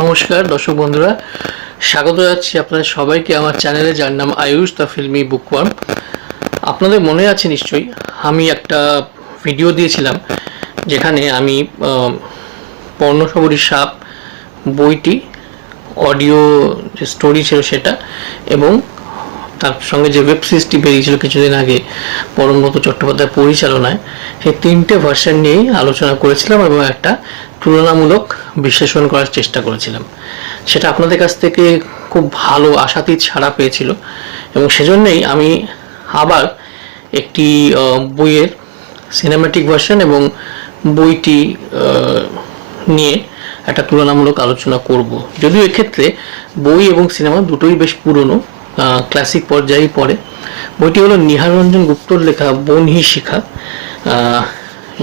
নমস্কার দর্শক বন্ধুরা, স্বাগত জানাচ্ছি আপনাদের সবাইকে আমার চ্যানেলে, যার নাম আয়ুষ দ্য ফিল্মি বুকওয়ার্ম। আপনাদের মনে আছে নিশ্চয়ই, আমি একটা ভিডিও দিয়েছিলাম যেখানে আমি পর্ণসবরী সাপ বইটি অডিও যে স্টোরি ছিল সেটা, এবং তার সঙ্গে যে ওয়েব সিরিজটি বেরিয়েছিল কিছুদিন আগে পরমব্রত চট্টোপাধ্যায় পরিচালনায়, সেই তিনটে ভার্সন নিয়েই আলোচনা করেছিলাম এবং একটা তুলনামূলক বিশ্লেষণ করার চেষ্টা করেছিলাম। সেটা আপনাদের কাছ থেকে খুব ভালো আশাতীত সাড়া পেয়েছিল এবং সেজন্যই আমি আবার একটি বইয়ের সিনেম্যাটিক ভার্সন এবং বইটি নিয়ে একটা তুলনামূলক আলোচনা করব। যদিও এক্ষেত্রে বই এবং সিনেমা দুটোই বেশ পুরনো, ক্লাসিক পর্যায়েই পড়ে। বইটি হলো নিহার রঞ্জন গুপ্তর লেখা বনহি শিখা,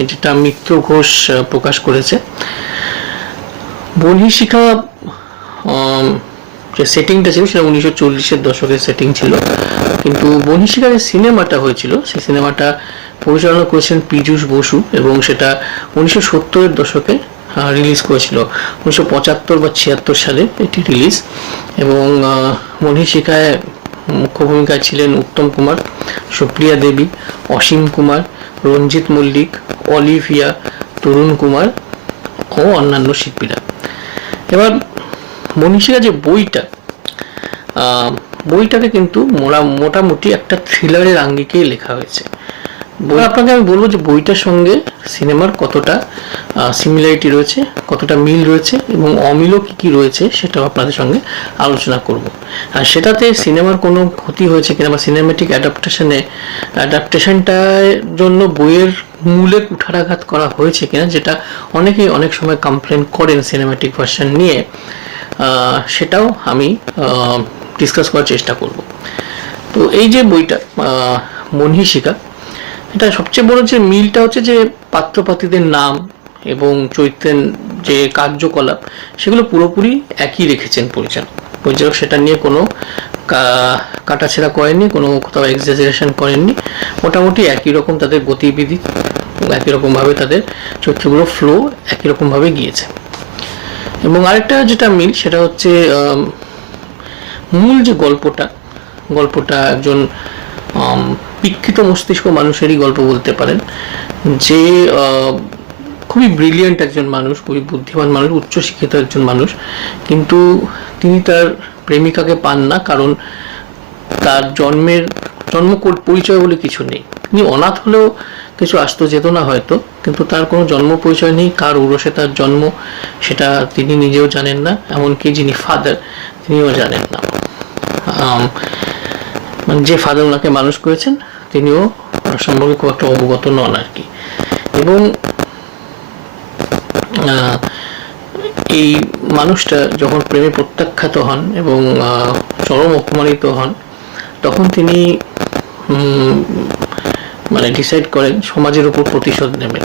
যেটা মিত্র ঘোষ প্রকাশ করেছে। বনহি শিখা যে সেটিংটা ছিল সেটা 1940-এর দশকের সেটিং ছিল, কিন্তু বনহি শিখার যে সিনেমাটা হয়েছিল সেই সিনেমাটা পরিচালনা করেছেন পীযূষ বসু এবং সেটা 1970-এর দশকে রিলিজ করেছিল। 1975 বা 76 সালে এটি রিলিজ, এবং বনহি শিখায় মুখ্য ভূমিকায় ছিলেন উত্তম কুমার, সুপ্রিয়া দেবী, অসীম কুমার, রঞ্জিত মল্লিক, অলিভিয়া, তরুণ কুমার ও অন্যান্য শিল্পীরা। এবার বনহি শিখা যে বইটাকে কিন্তু মোটামুটি একটা থ্রিলারের আঙ্গিকেই লেখা হয়েছে। আপনাকে আমি বলবো যে বইটার সঙ্গে সিনেমার কতটা সিমিলারিটি রয়েছে, কতটা মিল রয়েছে এবং অমিলও কী কী রয়েছে সেটাও আপনাদের সঙ্গে আলোচনা করব। আর সেটাতে সিনেমার কোনো ক্ষতি হয়েছে কিনা বা সিনেম্যাটিক অ্যাডাপ্টেশনটার জন্য বইয়ের মূলে কুঠারাঘাত করা হয়েছে কিনা, যেটা অনেকেই অনেক সময় কমপ্লেন করেন সিনেম্যাটিক ভার্সন নিয়ে, সেটাও আমি ডিসকাস করার চেষ্টা করব। তো এই যে বইটা বনহি শিখা, এটা সবচেয়ে বড় যে মিলটা হচ্ছে যে পাত্রপাত্রীদের নাম এবং চরিত্রের যে কার্যকলাপ সেগুলো পুরোপুরি একই রেখেছেন পরিচালক। সেটা নিয়ে কোনো কাটাছেড়া করেননি, কোনো কোথাও এক্সাজারেশন করেননি। মোটামুটি একই রকম তাদের গতিবিধি, একই রকমভাবে তাদের চরিত্রগুলো ফ্লো একই রকমভাবে গিয়েছে। এবং আরেকটা যেটা মিল সেটা হচ্ছে মূল যে গল্পটা একজন বিকৃত মস্তিষ্ক মানুষেরই গল্প বলতে পারেন, যে খুবই ব্রিলিয়েন্ট একজন মানুষ, খুবই বুদ্ধিমান মানুষ, উচ্চশিক্ষিত একজন মানুষ, কিন্তু তিনি তার প্রেমিকাকে পান না, কারণ তার জন্ম পরিচয় বলে কিছু নেই। তিনি অনাথ হলেও কিছু আসতো যেত না হয়তো, কিন্তু তার কোনো জন্ম পরিচয় নেই। কার উরসে তার জন্ম সেটা তিনি নিজেও জানেন না, এমনকি যিনি ফাদার তিনিও জানেন না। যে ফাদার ওনাকে মানুষ করেছেন তিনিও সম্পর্কে খুব একটা অবগত নন আর কি। এবং এই মানুষটা যখন প্রেমে প্রত্যাখ্যাত হন এবং চরম অপমানিত হন, তখন তিনি ডিসাইড করেন সমাজের উপর প্রতিশোধ নেবেন।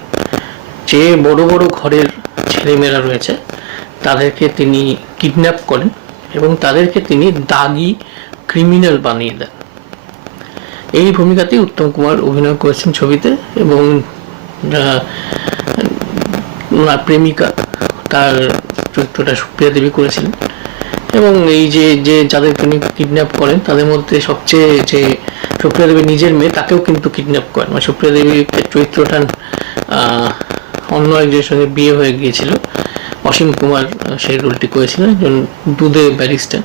যে বড় বড় ঘরের ছেলেমেয়েরা রয়েছে তাদেরকে তিনি কিডন্যাপ করেন এবং তাদেরকে তিনি দাগি ক্রিমিনাল বানিয়ে দেন। এই ভূমিকাতেই উত্তম কুমার অভিনয় করেছেন ছবিতে, এবং ওনার প্রেমিকা তার চরিত্রটা সুপ্রিয়া দেবী করেছিলেন। এবং এই যে যাদেরকে উনি কিডন্যাপ করেন তাদের মধ্যে সবচেয়ে যে সুপ্রিয়া দেবীর নিজের মেয়ে, তাকেও কিন্তু কিডন্যাপ করেন। সুপ্রিয়া দেবীর চরিত্রটা অন্য একজনের সঙ্গে বিয়ে হয়ে গিয়েছিল, অসীম কুমার সেই রোলটি করেছিলেন, একজন দুধে ব্যারিস্টার।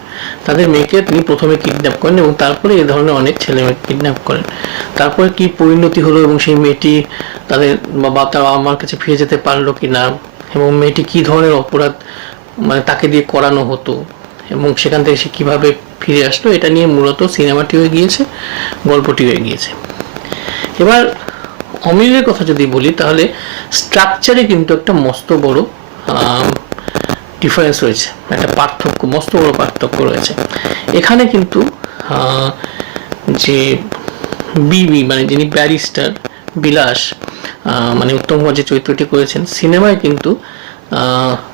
তাদের মেয়েকে তিনি প্রথমে কিডন্যাপ করেন এবং তারপরে এই ধরনের অনেক ছেলে মেয়েকে কিডন্যাপ করেন। তারপরে কি পরিণতি হলো এবং সেই মেয়েটি তাদের তারা আমার কাছে ফিরে যেতে পারলো কি না, এবং মেয়েটি কি ধরনের অপরাধ তাকে দিয়ে করানো হতো এবং সেখান থেকে সে কীভাবে ফিরে আসলো, এটা নিয়ে মূলত সিনেমাটি হয়ে গিয়েছে, গল্পটি হয়ে গিয়েছে। এবার অমিলের কথা যদি বলি তাহলে স্ট্রাকচারে কিন্তু একটা মস্ত বড় ডিফারেন্স রয়েছে, একটা মস্ত বড় পার্থক্য রয়েছে। এখানে কিন্তু যে যিনি ব্যারিস্টার বিলাস, উত্তম কুমার যে চরিত্রটি করেছেন, সিনেমায় কিন্তু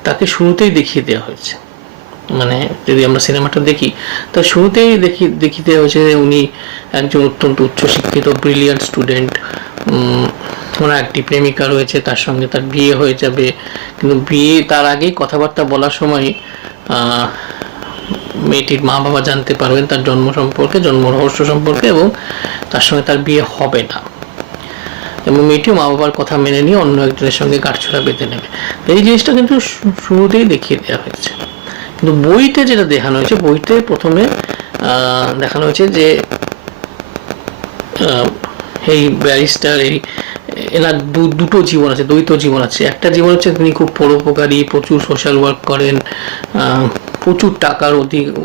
তাকে শুরুতেই দেখিয়ে দেওয়া হয়েছে মানে যদি আমরা সিনেমাটা দেখি, তো শুরুতেই দেখিতে হয়েছে যে উনি একজন অত্যন্ত উচ্চশিক্ষিত ব্রিলিয়ান্ট স্টুডেন্ট। ওনার একটি প্রেমিকা রয়েছে, তার সঙ্গে তার বিয়ে হয়ে যাবে, কিন্তু বিয়ে তার আগেই কথাবার্তা বলার সময় মেয়েটির মা বাবা জানতে পারবেন তার জন্ম সম্পর্কে, জন্ম রহস্য সম্পর্কে, এবং তার সঙ্গে তার বিয়ে হবে না, এবং মেয়েটিও মা বাবার কথা মেনে নিয়ে অন্য একজনের সঙ্গে গাঁটছড়া বেঁধে নেবে। এই জিনিসটা কিন্তু শুরুতেই দেখিয়ে দেওয়া হয়েছে। কিন্তু বইতে যেটা দেখানো হয়েছে, বইতে প্রথমে দেখানো হয়েছে যে এই ব্যারিস্টার, এনার দুটো জীবন আছে, দ্বৈত জীবন আছে। একটা জীবন হচ্ছে তিনি খুব পরোপকারী, প্রচুর সোশ্যাল ওয়ার্ক করেন, প্রচুর টাকার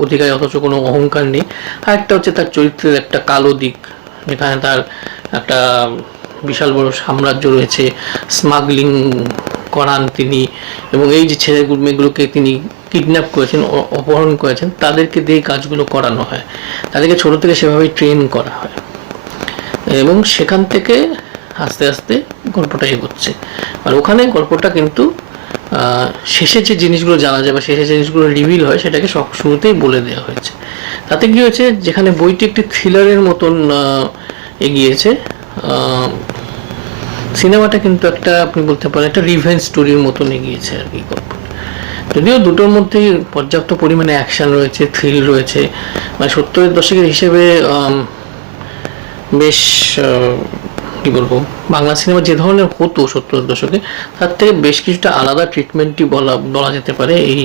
অধিকারী, অথচ কোনো অহংকার নেই। আর একটা হচ্ছে তার চরিত্রের একটা কালো দিক, যেখানে তার একটা বিশাল বড় সাম্রাজ্য রয়েছে, স্মাগলিং করান তিনি, এবং এই যে মেয়েগুলোকে তিনি কিডন্যাপ করেছেন, অপহরণ করেছেন, তাদেরকে দিয়ে কাজগুলো করানো হয়, তাদেরকে ছোট থেকে সেভাবেই ট্রেন করা হয়, এবং সেখান থেকে আস্তে আস্তে গল্পটা এগোচ্ছে। আর ওখানে গল্পটা কিন্তু শেষে যে জিনিসগুলো জানা যায় বা শেষে জিনিসগুলো রিভিল হয়, সেটাকে সব শুরুতেই বলে দেওয়া হয়েছে। তাতে কি হয়েছে, যেখানে বইটি একটি থ্রিলারের মতন এগিয়েছে, সিনেমাটা কিন্তু একটা, আপনি বলতে পারেন, একটা রিভেঞ্জ স্টোরির মতন এগিয়েছে আর কি গল্প। যদিও দুটোর মধ্যেই পর্যাপ্ত পরিমাণে অ্যাকশন রয়েছে, থ্রিল রয়েছে, মানে 70-এর দশকের হিসেবে বেশ কি বলবো, বাংলা সিনেমা যে ধরনের হতো 70-এর দশকে, তার থেকে বেশ কিছুটা আলাদা ট্রিটমেন্টই বলা যেতে পারে এই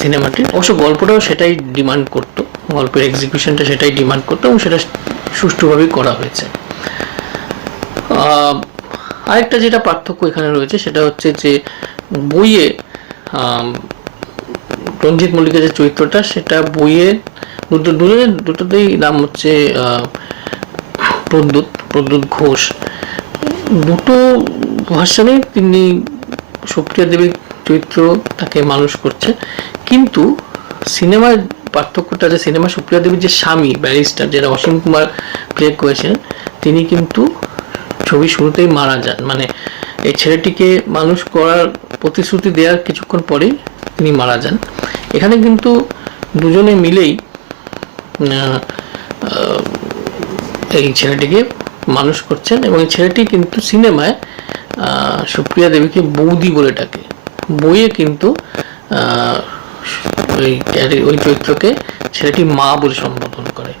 সিনেমাটি। অবশ্য গল্পটাও সেটাই ডিমান্ড করতো, গল্পের এক্সিকিউশনটা সেটাই ডিমান্ড করতো, এবং সেটা সুষ্ঠুভাবেই করা হয়েছে। আরেকটা যেটা পার্থক্য এখানে রয়েছে, সেটা হচ্ছে যে বইয়ে রঞ্জিত মল্লিকের যে চরিত্রটা, সেটা বইয়ে দুটোতেই নাম হচ্ছে প্রদ্যুৎ ঘোষ। দুটো ভার্সনে তিনি সুপ্রিয়া দেবীর চরিত্র তাকে মানুষ করছে, কিন্তু সিনেমার পার্থক্যটা যে সিনেমা সুপ্রিয়া দেবীর যে স্বামী ব্যারিস্টার, যেটা অসীম কুমার প্লে করেছেন, তিনি কিন্তু ছবি শুরুতেই মারা যান। মানে এই ছেলেটিকে মানুষ করার প্রতিশ্রুতি দেওয়ার কিছুক্ষণ পরেই তিনি মারা যান। এখানে কিন্তু দুজনে মিলেই এই ছেলেটিকে মানুষ করছেন, এবং এই ছেলেটি কিন্তু সিনেমায় সুপ্রিয়া দেবীকে বৌদি বলে ডাকে, বইয়ে কিন্তু ওই চরিত্রকে ছেলেটি মা বলে সম্বোধন করে।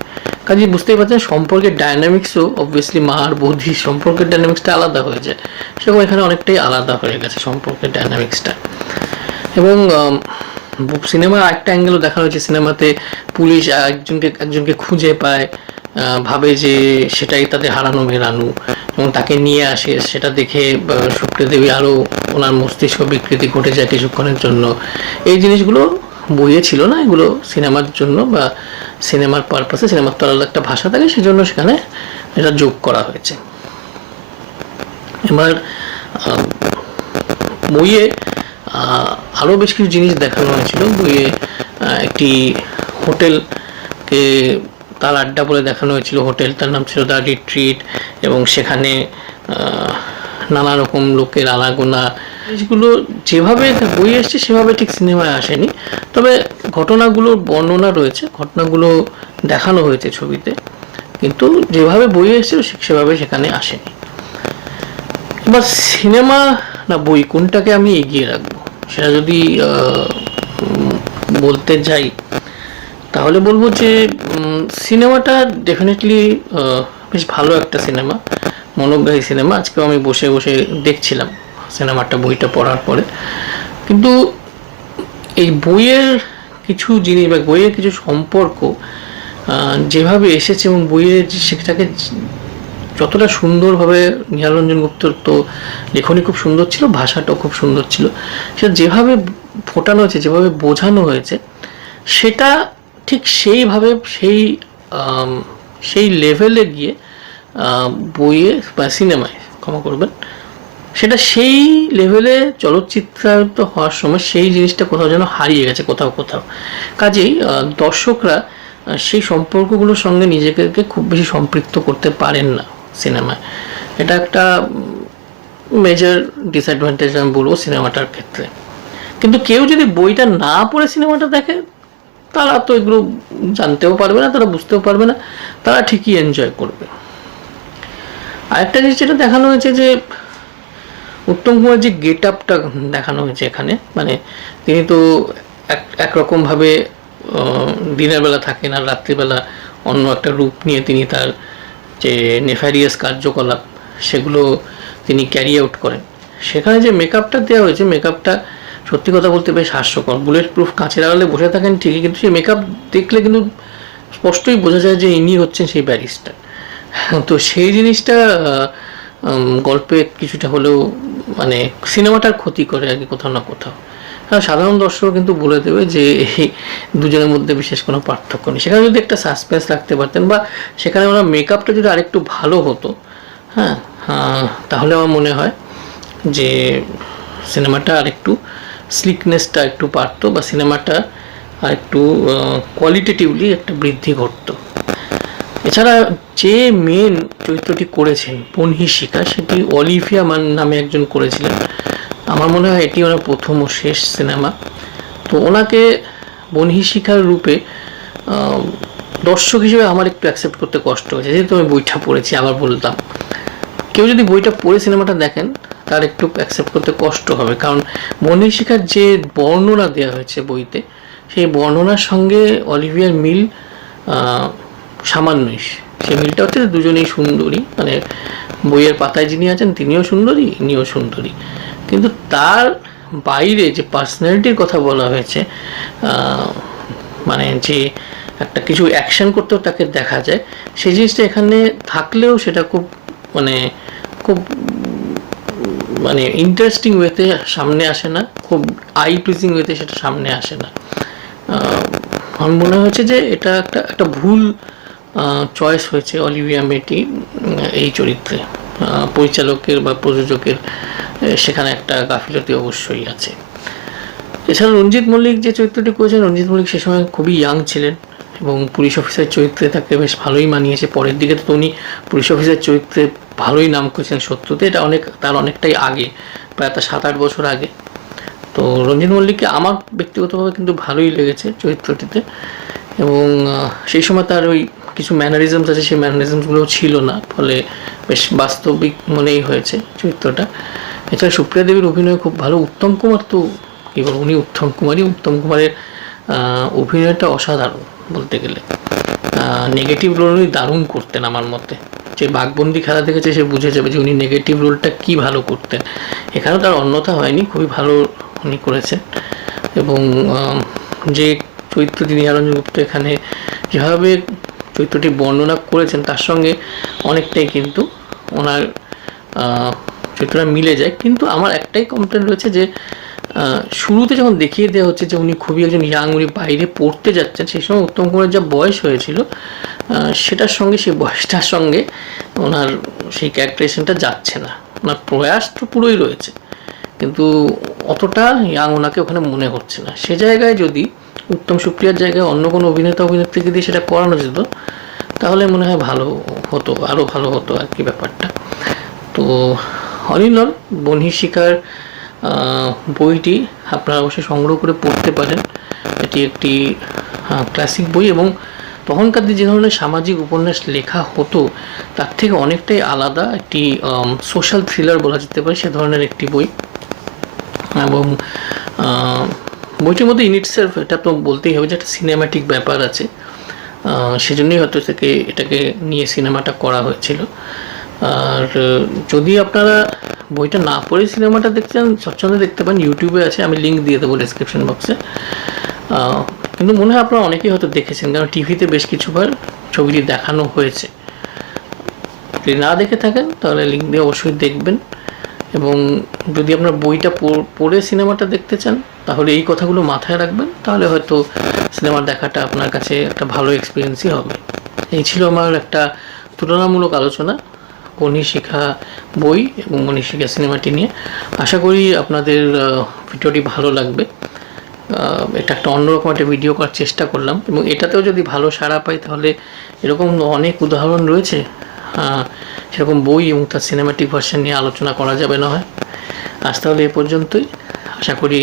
কাজে বুঝতেই পারছেন সম্পর্কের ডায়নামিক্সও অবভিয়াসলি মা আর বৌদির সম্পর্কের ডায়নামিক্সটা আলাদা হয়ে যায়, সেরকম এখানে অনেকটাই আলাদা হয়ে গেছে সম্পর্কের ডায়নামিক্সটা। এবং সিনেমার আরেকটা অ্যাঙ্গেলও দেখানো হয়েছে, সিনেমাতে পুলিশ একজনকে খুঁজে পায়, ভাবে যে সেটাই তাদের হারানো মেরানু, এবং তাকে নিয়ে আসে। সেটা দেখে সুপ্রিয়া দেবী আরও, ওনার মস্তিষ্ক বিকৃতি ঘটে যায় কিছুক্ষণের জন্য। এই জিনিসগুলো বইয়ে ছিল না, এগুলো সিনেমার জন্য বা সিনেমার পারপাসে, সিনেমার তো আলাদা একটা ভাষা থাকে, সেজন্য সেখানে এটা যোগ করা হয়েছে। এবার বইয়ে আরও বেশ কিছু জিনিস দেখানো হয়েছিল। বইয়ে একটি হোটেলকে তার আড্ডা বলে দেখানো হয়েছিল, হোটেলটার নাম ছিল দ্য রিট্রিট, এবং সেখানে নানা রকম লোকের আনাগোনা, জিনিসগুলো যেভাবে বই এসছে সেভাবে ঠিক সিনেমায় আসেনি, তবে ঘটনাগুলোর বর্ণনা রয়েছে, ঘটনাগুলো দেখানো হয়েছে ছবিতে, কিন্তু যেভাবে বই এসছে সেভাবে সেখানে আসেনি। এবার সিনেমা না বই, কোনটাকে আমি এগিয়ে রাখবো সেটা যদি বলতে যাই, তাহলে বলবো যে সিনেমাটা ডেফিনেটলি বেশ ভালো একটা সিনেমা, মনোগ্রাহী সিনেমা। আজকেও আমি বসে বসে দেখছিলাম সিনেমাটা, বইটা পড়ার পরে। কিন্তু এই বইয়ের কিছু জিনিস বা বইয়ের কিছু সম্পর্ক যেভাবে এসেছে, এবং বইয়ের সেটাকে যতটা সুন্দরভাবে, নিহাররঞ্জন গুপ্তর তো লেখনী খুব সুন্দর ছিল, ভাষাটাও খুব সুন্দর ছিল, সেটা যেভাবে ফোটানো হয়েছে, যেভাবে বোঝানো হয়েছে, সেটা ঠিক সেইভাবে সেই লেভেলে গিয়ে বইয়ে বা সিনেমায়, ক্ষমা করবেন, সেটা সেই লেভেলে চলচ্চিত্রায়িত হওয়ার সময় সেই জিনিসটা কোথাও যেন হারিয়ে গেছে কোথাও। কাজেই দর্শকরা সেই সম্পর্কগুলোর সঙ্গে নিজেকে খুব বেশি সম্পৃক্ত করতে পারেন না সিনেমায়। এটা একটা মেজর ডিসঅ্যাডভান্টেজ আমি বলবো সিনেমাটার ক্ষেত্রে। কিন্তু কেউ যদি বইটা না পড়ে সিনেমাটা দেখে, তারা তো এগুলো জানতেও পারবে না, তারা বুঝতেও পারবে না, তারা ঠিকই এনজয় করবে। আরেকটা জিনিস যেটা দেখানো হয়েছে যে উত্তম কুমার যে গেট আপটা দেখানো হয়েছে এখানে, মানে তিনি তো একরকমভাবে দিনের বেলা থাকেন আর রাত্রিবেলা অন্য একটা রূপ নিয়ে তিনি তার যে নেফারিয়াস কার্যকলাপ সেগুলো তিনি ক্যারি আউট করেন। সেখানে যে মেকআপটা দেওয়া হয়েছে, মেকআপটা সত্যি কথা বলতে বেশ হাস্যকর। বুলেট প্রুফ কাঁচের আড়ালে বসে থাকেন ঠিকই, কিন্তু সেই মেকআপ দেখলে কিন্তু স্পষ্টই বোঝা যায় যে ইনি হচ্ছেন সেই ব্যারিস্টার। তো সেই জিনিসটা গল্পে কিছুটা হলেও মানে সিনেমাটার ক্ষতি করে আর কি, কোথাও না কোথাও। হ্যাঁ, সাধারণ দর্শক কিন্তু বলে দেবে যে এই দুজনের মধ্যে বিশেষ কোনো পার্থক্য নেই। সেখানে যদি একটা সাসপেন্স রাখতে পারতেন, বা সেখানে ওনার মেকআপটা যদি আরেকটু ভালো হতো, হ্যাঁ, তাহলে আমার মনে হয় যে সিনেমাটা আরেকটু স্লিকনেসটা একটু পারতো, বা সিনেমাটা আরেকটু কোয়ালিটেটিভলি একটা বৃদ্ধি ঘটতো। এছাড়া যে মেন চরিত্রটি করেছেন বনহিশিকা, সেটি অলিভিয়া মান নামে একজন করেছিলেন। আমার মনে হয় এটি ওনার প্রথম ও শেষ সিনেমা। তো ওনাকে বনহিশিকার রূপে দর্শক হিসেবে আমার একটু অ্যাকসেপ্ট করতে কষ্ট হয়েছে, যেহেতু আমি বইটা পড়েছি। আবার বলতাম, কেউ যদি বইটা পড়ে সিনেমাটা দেখেন তার একটু অ্যাকসেপ্ট করতে কষ্ট হবে, কারণ বনহিশিকার যে বর্ণনা দেওয়া হয়েছে বইতে, সেই বর্ণনার সঙ্গে অলিভিয়ার মিল সামান্যই। সেই মিলটা হচ্ছে দুজনেই সুন্দরী, মানে বইয়ের পাতায় যিনি আছেন তিনিও সুন্দরী, ইনিও সুন্দরী, কিন্তু তার বাইরে যে পার্সোনালিটির কথা বলা হয়েছে, মানে যে একটা কিছু অ্যাকশন করতেও তাকে দেখা যায়, সেই জিনিসটা এখানে থাকলেও সেটা খুব মানে খুব মানে ইন্টারেস্টিং ওয়েতে সামনে আসে না, খুব আই প্লিজিং ওয়েতে সেটা সামনে আসে না। আমার মনে হয়েছে যে এটা একটা ভুল চয়েস হয়েছে অলিভিয়া মেটি এই চরিত্রে। পরিচালকের বা প্রযোজকের সেখানে একটা গাফিলতি অবশ্যই আছে। এছাড়া রঞ্জিত মল্লিক যে চরিত্রটি করেছেন, রঞ্জিত মল্লিক সে সময় খুবই ইয়াং ছিলেন এবং পুলিশ অফিসার চরিত্রে তাকে বেশ ভালোই মানিয়েছে। পরের দিকে তো উনি পুলিশ অফিসার চরিত্রে ভালোই নাম করেছেন সত্যতে, এটা তার অনেকটাই আগে, প্রায় তার 7-8 বছর আগে। তো রঞ্জিত মল্লিককে আমার ব্যক্তিগতভাবে কিন্তু ভালোই লেগেছে চরিত্রটিতে, এবং সেই সময় তার ওই কিছু ম্যানারিজমস আছে, সেই ম্যানারিজমসগুলোও ছিল না, ফলে বেশ বাস্তবিক মনেই হয়েছে চরিত্রটা। এছাড়া সুপ্রিয়া দেবীর অভিনয় খুব ভালো। উত্তম কুমার তো কী বলবো, উনি উত্তম কুমারের অভিনয়টা অসাধারণ বলতে গেলে। নেগেটিভ রোল উনি দারুণ করতেন আমার মতে। যে বাঘবন্দি খেলা দেখেছে সে বুঝে যাবে যে উনি নেগেটিভ রোলটা কী ভালো করতেন। এখানেও তার অন্যথা হয়নি, খুবই ভালো উনি করেছেন। এবং যে চরিত্রটি নিহারঞ্জন গুপ্ত এখানে যেভাবে চরিত্রটি বর্ণনা করেছেন, তার সঙ্গে অনেকটাই কিন্তু ওনার চরিত্রটা মিলে যায়। কিন্তু আমার একটাই কমপ্লেন রয়েছে যে শুরুতে যখন দেখিয়ে দেওয়া হচ্ছে যে উনি খুবই একজন ইয়াং, উনি বাইরে পড়তে যাচ্ছেন, সেই সময় উত্তম কুমারের যা বয়স হয়েছিল, সেটার সঙ্গে সেই বয়সটার সঙ্গে ওনার সেই ক্যারেক্টারাইজেশনটা যাচ্ছে না। ওনার প্রয়াস তো পুরোই রয়েছে, কিন্তু অতটা ইয়াং ওনাকে ওখানে মনে হচ্ছে না। সে জায়গায় যদি উত্তম সুপ্রিয়ার জায়গায় অন্য কোনো অভিনেত্রীকে দিয়ে সেটা করানো যেত, তাহলে মনে হয় ভালো হতো, আরও ভালো হতো আর কি ব্যাপারটা। তো অল ইন অল বনহিশিকার বইটি আপনারা অবশ্যই সংগ্রহ করে পড়তে পারেন। এটি একটি ক্লাসিক বই, এবং তখনকার দিনে যে ধরনের সামাজিক উপন্যাস লেখা হতো তার থেকে অনেকটাই আলাদা একটি সোশ্যাল থ্রিলার বলা যেতে পারে, সে ধরনের একটি বই। এবং বইটির মধ্যে ইন ইটসেলফ এটা তো বলতেই হবে যে একটা সিনেম্যাটিক ব্যাপার আছে, সেজন্যই হয়তো এটাকে নিয়ে সিনেমাটা করা হয়েছিল। আর যদি আপনারা বইটা না পড়ে সিনেমাটা দেখতে চান, স্বচ্ছন্দে দেখতে পারেন, ইউটিউবে আছে, আমি লিঙ্ক দিয়ে দেবো ডেসক্রিপশন বক্সে। কিন্তু মনে হয় আপনারা অনেকেই হয়তো দেখেছেন, কারণ টিভিতে বেশ কিছুবার ছবিটি দেখানো হয়েছে। যদি না দেখে থাকেন তাহলে লিঙ্ক দিয়ে অবশ্যই দেখবেন। এবং যদি আপনার বইটা পড়ে সিনেমাটা দেখতে চান, তাহলে এই কথাগুলো মাথায় রাখবেন, তাহলে হয়তো সিনেমা দেখাটা আপনার কাছে একটা ভালো এক্সপিরিয়েন্সই হবে। এই ছিল আমার একটা তুলনামূলক আলোচনা বনহিশিকা বই এবং বনহিশিকা সিনেমাটি নিয়ে। আশা করি আপনাদের ভিডিওটি ভালো লাগবে। এটা একটা অন্যরকম একটা ভিডিও করার চেষ্টা করলাম, এবং এটাতেও যদি ভালো সাড়া পাই তাহলে এরকম অনেক উদাহরণ রয়েছে, সেরকম বই এবং তার সিনেমাটিক ভার্সন নিয়ে আলোচনা করা যাবে না হয়। আজ তাহলে এ পর্যন্তই। আশা করি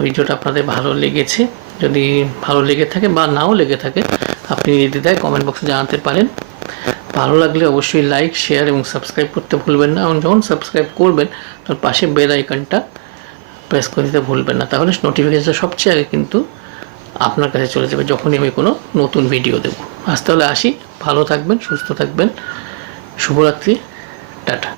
ভিডিওটা আপনাদের ভালো লেগেছে। যদি ভালো লেগে থাকে বা নাও লেগে থাকে, আপনি নির্দ্বিধায় কমেন্ট বক্সে জানাতে পারেন। ভালো লাগলে অবশ্যই লাইক, শেয়ার এবং সাবস্ক্রাইব করতে ভুলবেন না। এবং যখন সাবস্ক্রাইব করবেন তার পাশে বেল আইকনটা প্রেস করে দিতে ভুলবেন না, তাহলে নোটিফিকেশনটা সবচেয়ে আগে কিন্তু আপনার কাছে চলে যাবে যখনই আমি কোনো নতুন ভিডিও দেব। আজ তাহলে আসি, ভালো থাকবেন, সুস্থ থাকবেন, শুভরাত্রি, টাটা।